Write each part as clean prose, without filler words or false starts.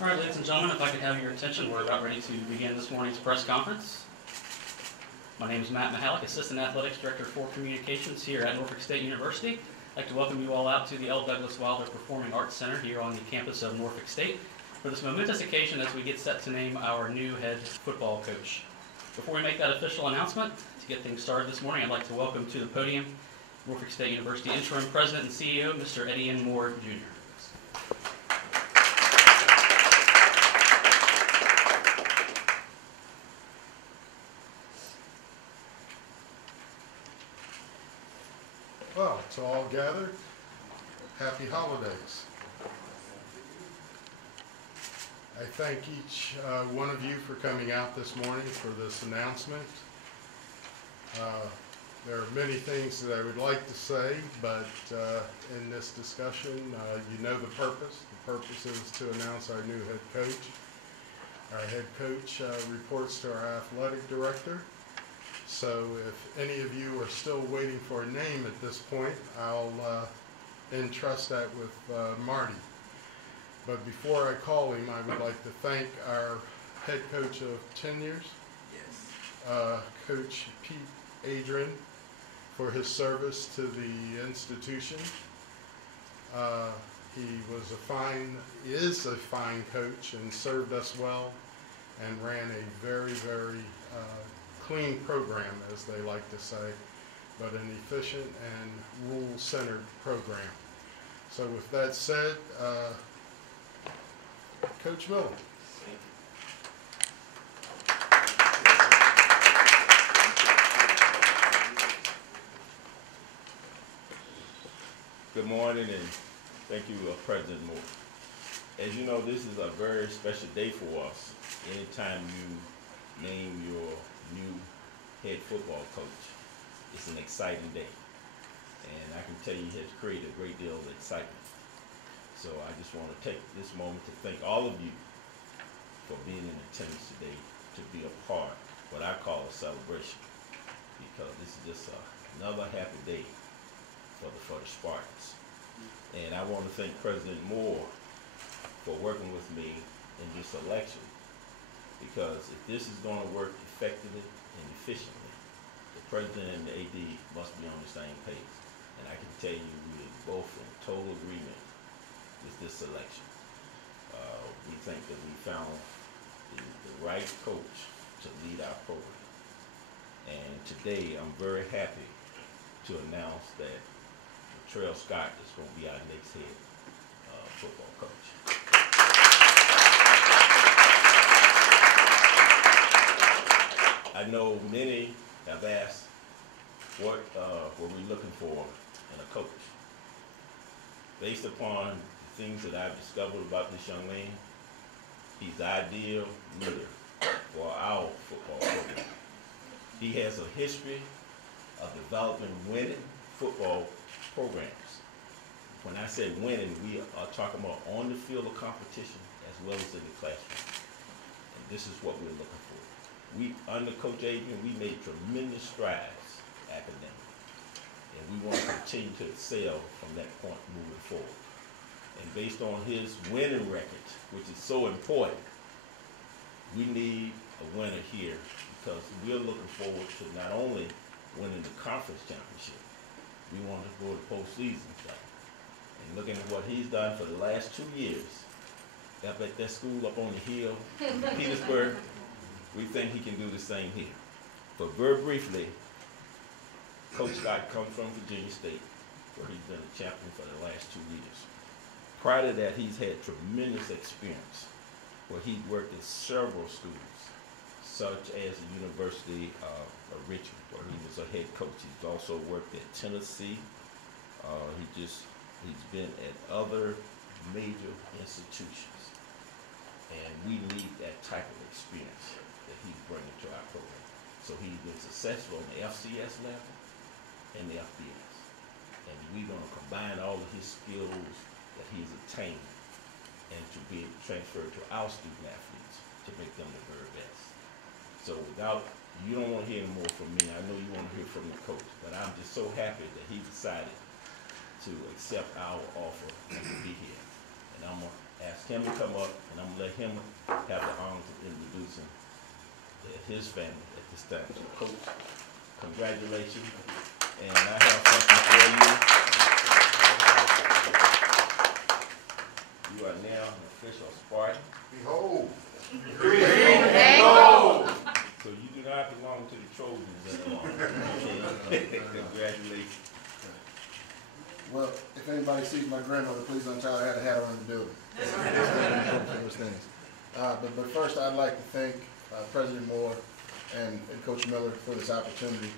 All right, ladies and gentlemen, if I could have your attention, we're about ready to begin this morning's press conference. My name is Matt Mihalik, Assistant Athletics Director for Communications here at Norfolk State University. I'd like to welcome you all out to the L. Douglas Wilder Performing Arts Center here on the campus of Norfolk State for this momentous occasion as we get set to name our new head football coach. Before we make that official announcement, to get things started this morning, I'd like to welcome to the podium Norfolk State University Interim President and CEO, Mr. Eddie N. Moore, Jr. Well, to all gathered, happy holidays. I thank each one of you for coming out this morning for this announcement. There are many things that I would like to say, but in this discussion, you know the purpose. The purpose is to announce our new head coach. Our head coach reports to our athletic director. So if any of you are still waiting for a name at this point, I'll entrust that with Marty. But before I call him, I would like to thank our head coach of 10 years, Coach Pete Adrian, for his service to the institution. He is a fine coach and served us well and ran a very, very clean program, as they like to say, but an efficient and rule-centered program. So with that said, Coach Miller. Good morning, and thank you, President Moore. As you know, this is a very special day for us. Anytime you name your new head football coach, it's an exciting day. And I can tell you it has created a great deal of excitement. So I just want to take this moment to thank all of you for being in attendance today to be a part of what I call a celebration, because this is just another happy day for the Spartans. And I want to thank President Moore for working with me in this election, because if this is going to work effectively and efficiently, the President and the AD must be on the same page. And I can tell you we are both in total agreement with this election. We think that we found the right coach to lead our program. And today I'm very happy to announce that Latrell Scott is going to be our next head football coach. I know many have asked what were we looking for in a coach. Based upon the things that I've discovered about this young man, he's the ideal leader for our football program. He has a history of developing winning football programs. When I say winning, we are talking about on the field of competition as well as in the classroom. And this is what we're looking for. Under Coach Adrian, we made tremendous strides academically, and we want to continue to excel from that point moving forward. And based on his winning record, which is so important, we need a winner here, because we're looking forward to not only winning the conference championship, we want to go to postseason play. And looking at what he's done for the last 2 years, up at that school up on the hill in Petersburg, we think he can do the same here. But very briefly, Coach Scott comes from Virginia State, where he's been a champion for the last 2 years. Prior to that, he's had tremendous experience, where he worked at several schools, such as the University of Richmond, where he was a head coach. He's also worked at Tennessee. He's been at other major institutions. And we need that type of experience that he's bringing to our program. So he's been successful on the FCS level and the FBS. And we're going to combine all of his skills that he's attained and to be transferred to our student athletes to make them the very best. So you don't want to hear any more from me. I know you want to hear from the coach, but I'm just so happy that he decided to accept our offer and to be here. And I'm going to ask him to come up, and I'm gonna let him have the honor of introducing his family at this time. So, Coach, congratulations, and I have something for you. You are now an official Spartan. Behold. Behold. So you do not belong to the Trojans anymore. Okay. Congratulations. Well, if anybody sees my grandmother, please don't tell her I had a hat on in the building. Those things. But first, I'd like to thank President Moore and Coach Miller for this opportunity.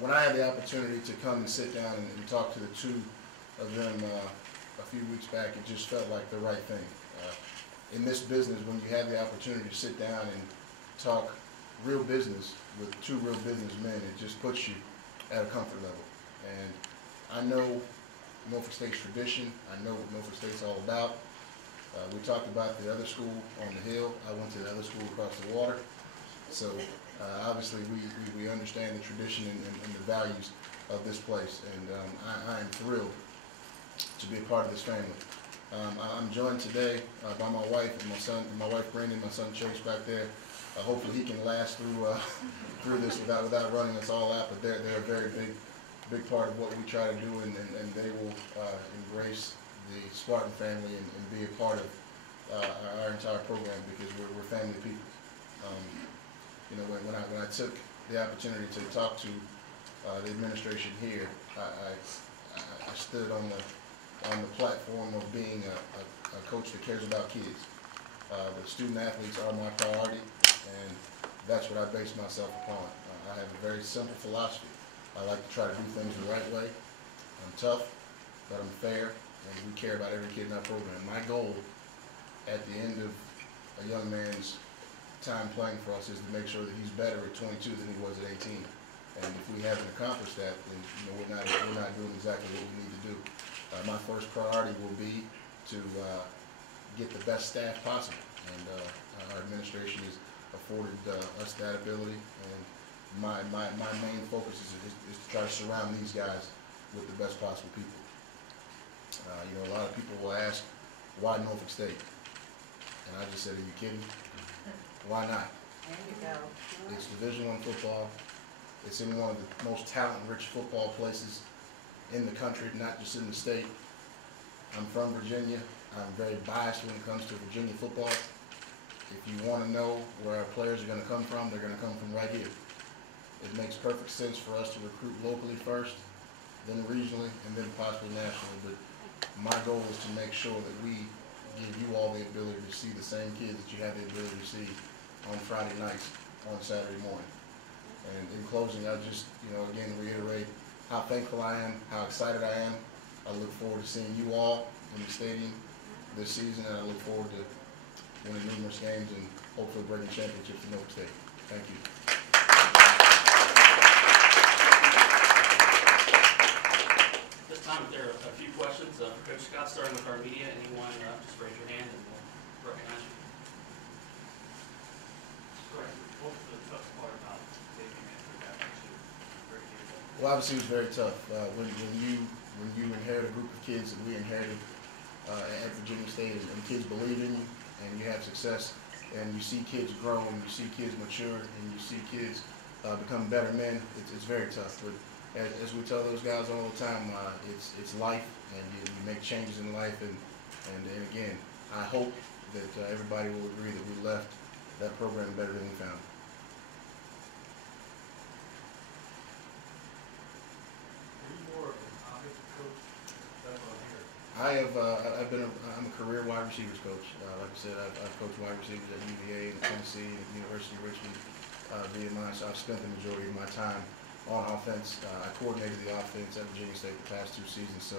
When I had the opportunity to come and sit down and talk to the two of them a few weeks back, it just felt like the right thing. In this business, when you have the opportunity to sit down and talk real business with two real businessmen, it just puts you at a comfort level. And I know Norfolk State's tradition. I know what Norfolk State's all about. We talked about the other school on the hill. I went to the other school across the water. So obviously we understand the tradition and the values of this place. And I am thrilled to be a part of this family. I'm joined today by my wife and my son, my wife Brandon, my son Chase back there. Hopefully he can last through this without running us all out. But they're a very big part of what we try to do, and they will embrace the Spartan family and be a part of our entire program, because we're family people. You know, when I took the opportunity to talk to the administration here, I stood on the platform of being a coach that cares about kids. The student athletes are my priority, and that's what I base myself upon. I have a very simple philosophy. I like to try to do things the right way. I'm tough, but I'm fair, and we care about every kid in our program. My goal at the end of a young man's time playing for us is to make sure that he's better at 22 than he was at 18. And if we haven't accomplished that, then we're not doing exactly what we need to do. My first priority will be to get the best staff possible, and our administration has afforded us that ability. And my main focus is to try to surround these guys with the best possible people. You know, a lot of people will ask, why Norfolk State? And I just said, are you kidding? Why not? There you go. It's Division I football. It's in one of the most talent-rich football places in the country, not just in the state. I'm from Virginia. I'm very biased when it comes to Virginia football. If you want to know where our players are going to come from, they're going to come from right here. It makes perfect sense for us to recruit locally first, then regionally, and then possibly nationally. But my goal is to make sure that we give you all the ability to see the same kids that you have the ability to see on Friday nights, on Saturday morning. And in closing, I'll just, again, reiterate how thankful I am, how excited I am. I look forward to seeing you all in the stadium this season, and I look forward to winning numerous games and hopefully bringing championships to Norfolk State. Thank you. This time, if there are a few questions for Coach Scott, starting with our media. Anyone, just raise your hand and we'll recognize you. What's the tough part about taking it for that next year? Well, obviously it was very tough. When you inherit a group of kids that we inherited at Virginia State, and kids believe in you, and you have success, and you see kids grow, and you see kids mature, and you see kids become better men, it's very tough. But as we tell those guys all the time, it's life, and you make changes in life, and again, I hope that everybody will agree that we left that program better than we found it. I'm a career wide receivers coach. Like I said, I've coached wide receivers at UVA and Tennessee and the University of Richmond, VMI, so I've spent the majority of my time on offense. I coordinated the offense at Virginia State the past 2 seasons, so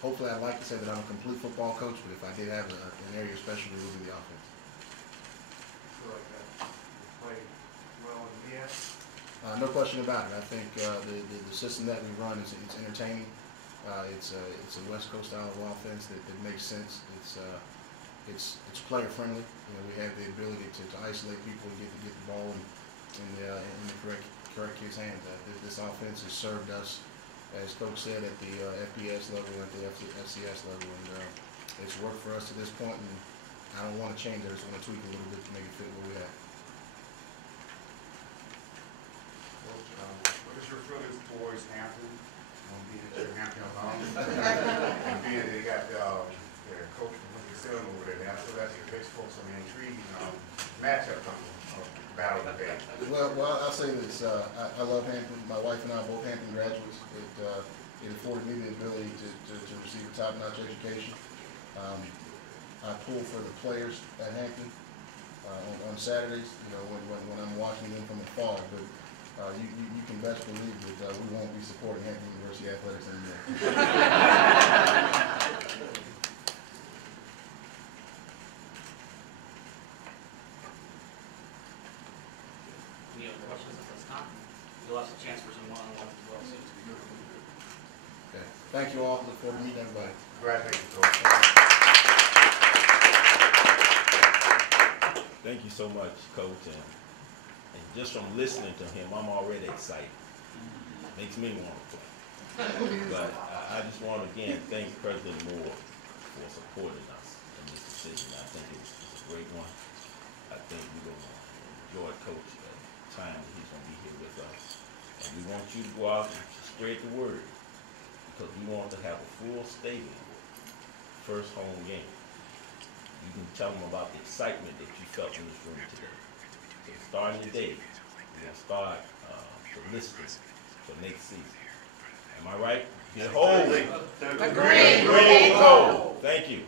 hopefully I'd like to say that I'm a complete football coach, but if I did have an area of specialty, it would be the offense. Feel like that played well in the end? No question about it. I think the system that we run is entertaining. It's a West Coast style of offense that makes sense. It's player friendly. We have the ability to isolate people and get the ball in the correct kid's hands. This offense has served us, as Coach said, at the FBS level, at the FCS level, and It's worked for us to this point, and I don't want to change it. I just want to tweak it a little bit to make it fit where we're at. Coach, what is your feelings towards Hampton, being that you're Hampton alum, and being that they got their coach from Winston-Salem over there now, so that's it makes folks some intriguing matchup on battle today. Well, I'll say this. I love Hampton. My wife and I are both Hampton graduates. It afforded me the ability to receive a top-notch education. I pull for the players at Hampton on Saturdays, you know, when I'm watching them from afar. But you can best believe that we won't be supporting Hampton University athletics anymore. Any other questions at this time? You'll have a chance for some one-on-ones as well soon. Okay. Thank you all. Look forward to meeting everybody. Congratulations, Coach. Thank you so much, Coach, and just from listening to him, I'm already excited. Makes me want to play. But I just want to again thank President Moore for supporting us in this decision. I think it's a great one. I think we're going to enjoy Coach the time that he's going to be here with us. And we want you to go out and spread the word, because we want to have a full stadium first home game. You can tell them about the excitement that you felt in this room today. So starting today, we're going to start the listing for next season. Am I right? Get hold. Agreed. Hold. Thank you.